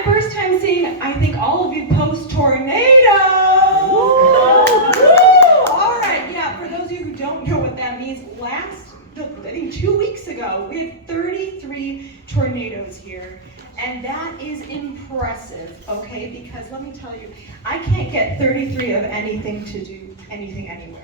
my first time seeing, I think, all of you post tornado. Woo! All right, yeah, for those of you who don't know what that means, I think 2 weeks ago, we had 33 tornadoes here. And that is impressive, okay? Because let me tell you, I can't get 33 of anything to do anything anywhere.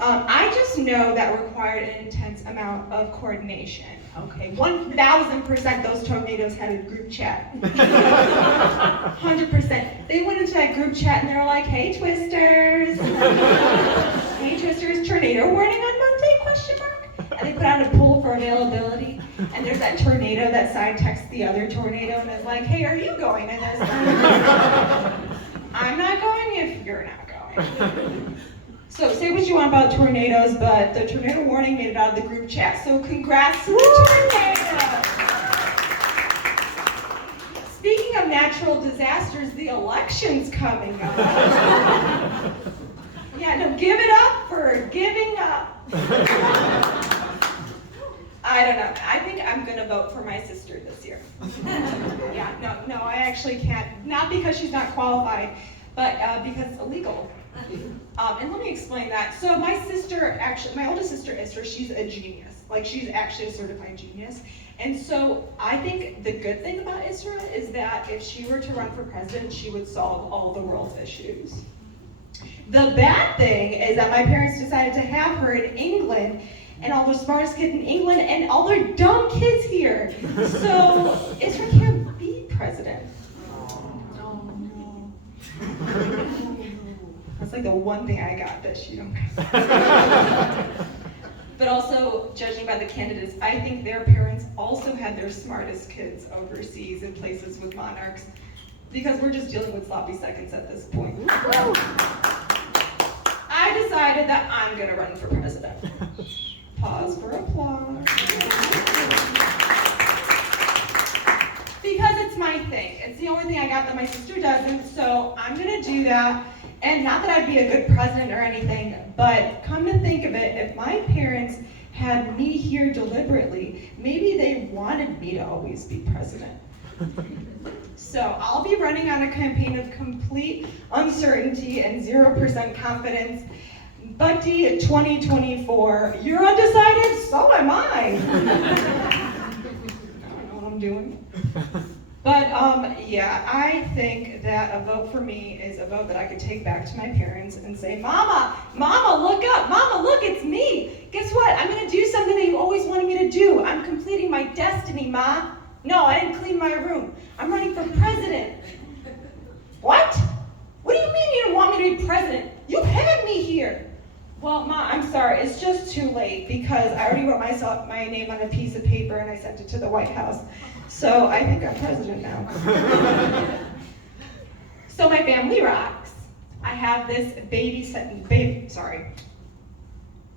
I just know that required an intense amount of coordination, okay? 1,000% those tornadoes had a group chat. 100%. They went into that group chat and they were like, hey, Twisters. Hey, Twisters, tornado warning on Monday, question mark? And they put out a poll for availability. And there's that tornado that side texts the other tornado and is like, hey, are you going? And there's I'm not going if you're not going. So say what you want about tornadoes, but the tornado warning made it out of the group chat. So congrats to the tornado. Speaking of natural disasters, the election's coming up. Yeah, no, give it up for giving up. I don't know. I think I'm gonna vote for my sister this year. Yeah, no, I actually can't. Not because she's not qualified, but because it's illegal. And let me explain that. So my oldest sister, Esther, she's a genius. Like, she's actually a certified genius. And so I think the good thing about Esther is that if she were to run for president, she would solve all the world's issues. The bad thing is that my parents decided to have her in England, and all the smartest kids in England, and all their dumb kids here. So Esther can't be president. Oh no. That's like the one thing I got that she don't have. But also, judging by the candidates, I think their parents also had their smartest kids overseas in places with monarchs, because we're just dealing with sloppy seconds at this point. I decided that I'm gonna run for president. Pause for applause. Because it's my thing. It's the only thing I got that my sister doesn't, so I'm gonna do that. And not that I'd be a good president or anything, but come to think of it, if my parents had me here deliberately, maybe they wanted me to always be president. So I'll be running on a campaign of complete uncertainty and 0% confidence. Buddy, 2024, you're undecided? So am I. I don't know what I'm doing. But yeah, I think that a vote for me is a vote that I could take back to my parents and say, Mama, look up. Mama, look, it's me. Guess what? I'm going to do something that you always wanted me to do. I'm completing my destiny, Ma. No, I didn't clean my room. I'm running for president. What? What do you mean you didn't want me to be president? You had me here. Well, Ma, I'm sorry, it's just too late because I already wrote my name on a piece of paper and I sent it to the White House. So I think I'm president now. So my family rocks. I have this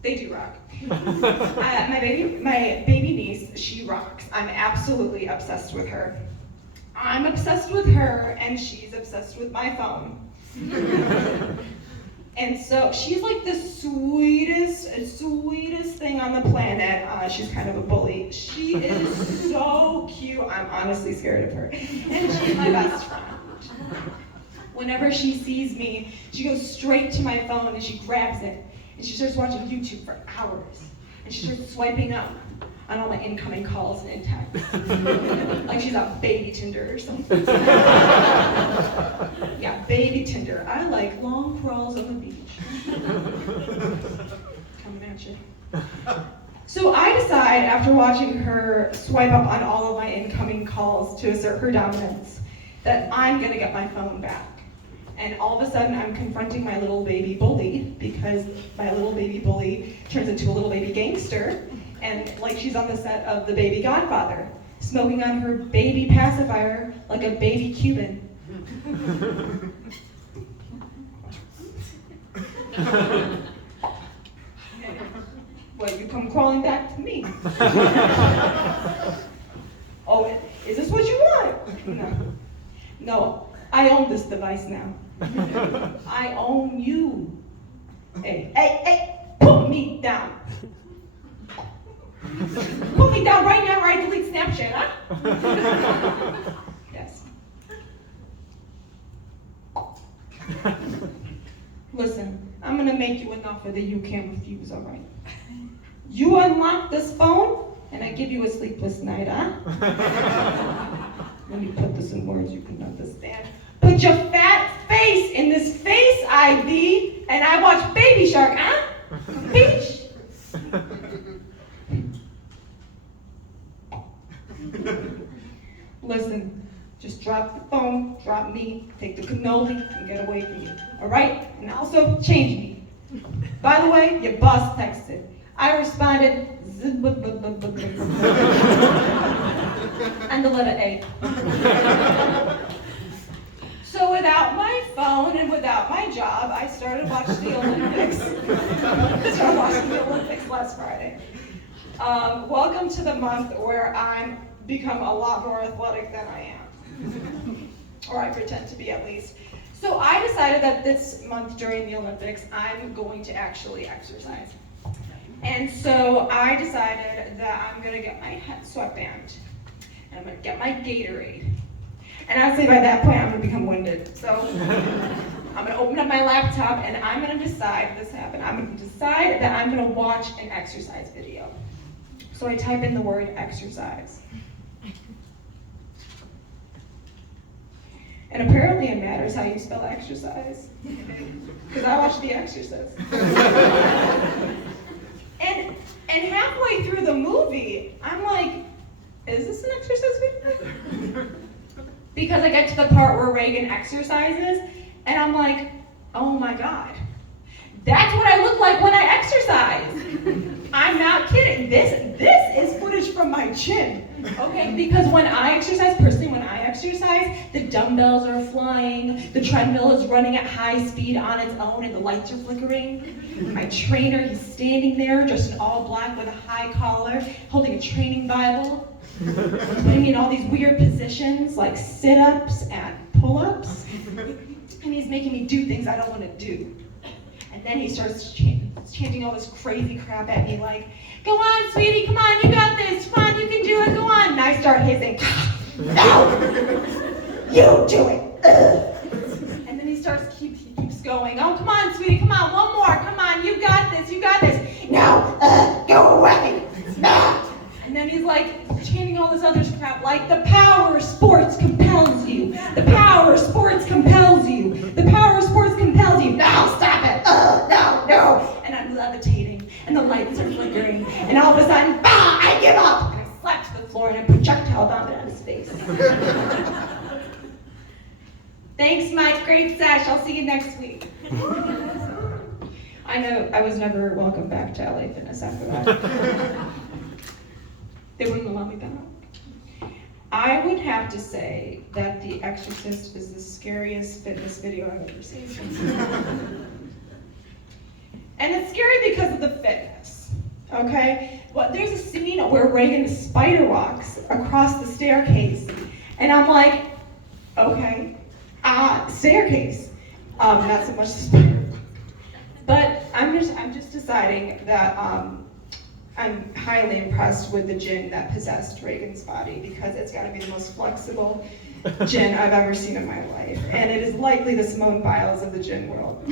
they do rock. My baby niece, she rocks. I'm absolutely obsessed with her. I'm obsessed with her and she's obsessed with my phone. And so she's like the sweetest thing on the planet. She's kind of a bully. She is so cute. I'm honestly scared of her. And she's my best friend. Whenever she sees me, she goes straight to my phone and she grabs it. And she starts watching YouTube for hours. And she starts swiping up on all my incoming calls and texts. Like she's on baby Tinder or something. Yeah, baby Tinder. I like long crawls on the beach. Coming at you. So I decide, after watching her swipe up on all of my incoming calls to assert her dominance, that I'm gonna get my phone back. And all of a sudden, I'm confronting my little baby bully, because my little baby bully turns into a little baby gangster, and like she's on the set of The Baby Godfather, smoking on her baby pacifier like a baby Cuban. Well, you come crawling back to me. Oh, is this what you want? No, I own this device now. I own you. Hey, put me down. Put me down right now or I delete Snapchat, huh? make you an offer that you can't refuse, all right? You unlock this phone, and I give you a sleepless night, huh? Let me put this in words you can understand. Put your fat face in this face ID, and I watch Baby Shark, huh? Peach? Listen, just drop the phone, drop me, take the cannoli, and get away from you, all right? And also, change me. By the way, your boss texted. I responded, and the letter A. So without my phone and without my job, I started watching the Olympics. Started watching the Olympics last Friday. Welcome to the month where I'm become a lot more athletic than I am. Or I pretend to be at least. So I decided that this month during the Olympics, I'm going to actually exercise. And so I decided that I'm gonna get my sweatband, and I'm gonna get my Gatorade. And honestly, by that point, I'm gonna become winded. So I'm gonna open up my laptop, and I'm gonna decide, this happened, I'm gonna decide that I'm gonna watch an exercise video. So I type in the word exercise. And apparently it matters how you spell exercise. Because I watched The Exorcist. And halfway through the movie, I'm like, is this an exercise video? Because I get to the part where Reagan exercises, and I'm like, oh my God, that's what I look like when I exercise. I'm not kidding. This is footage from my gym, okay? Because when I exercise, personally, when I exercise, the dumbbells are flying, the treadmill is running at high speed on its own, and the lights are flickering. My trainer, he's standing there, dressed in all black with a high collar, holding a training Bible, putting me in all these weird positions, like sit-ups and pull-ups, and he's making me do things I don't want to do. And then he starts chanting all this crazy crap at me, like, go on, sweetie, come on, you got this, come on, you can do it, go on. And I start hissing, no, you do it. And then he keeps going, oh, come on, sweetie, come on, one more, come on, you got this, no, go away. And then he's like chanting all this other crap, like, the power of sports compels you, the power of sports compels you, the power of sports compels you, no, stop it, no. And I'm levitating, and the lights are flickering, and all of a sudden, I give up! And I slap to the floor, and I projectile vomited on his face. Thanks, Mike, great sesh, I'll see you next week. I know, I was never welcome back to LA Fitness after that. They wouldn't allow me back. I would have to say that The Exorcist is the scariest fitness video I've ever seen. And it's scary because of the fitness, okay? Well, there's a scene where Reagan spider walks across the staircase, and I'm like, okay, staircase, not so much the spider. But I'm just deciding that I'm highly impressed with the djinn that possessed Reagan's body, because it's got to be the most flexible djinn I've ever seen in my life, and it is likely the Simone Biles of the djinn world.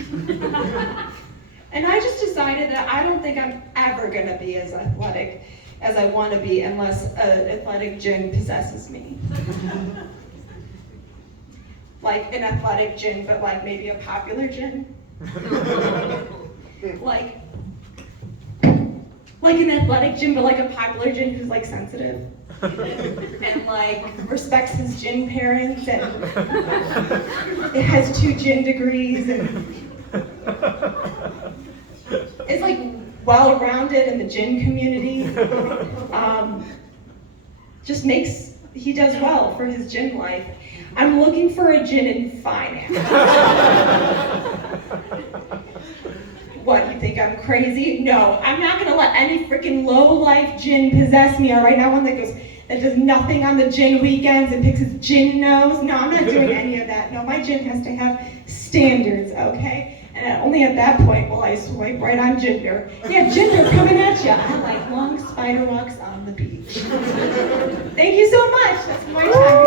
And I just decided that I don't think I'm ever going to be as athletic as I want to be unless an athletic djinn possesses me. Like an athletic djinn, but like maybe a popular djinn. Like an athletic djinn, but like a popular djinn who's like sensitive and like respects his djinn parents, and it has 2 djinn degrees, and is like well-rounded in the djinn community. He does well for his djinn life. I'm looking for a djinn in finance. What, you think I'm crazy? No, I'm not gonna let any freaking low-life djinn possess me, all right? Not one that does nothing on the djinn weekends and picks his djinn nose. No, I'm not doing any of that. No, my djinn has to have standards, okay? And only at that point will I swipe right on Ginger. Yeah, Ginger's coming at you. I like long spider walks on the beach. Thank you so much. That's my time.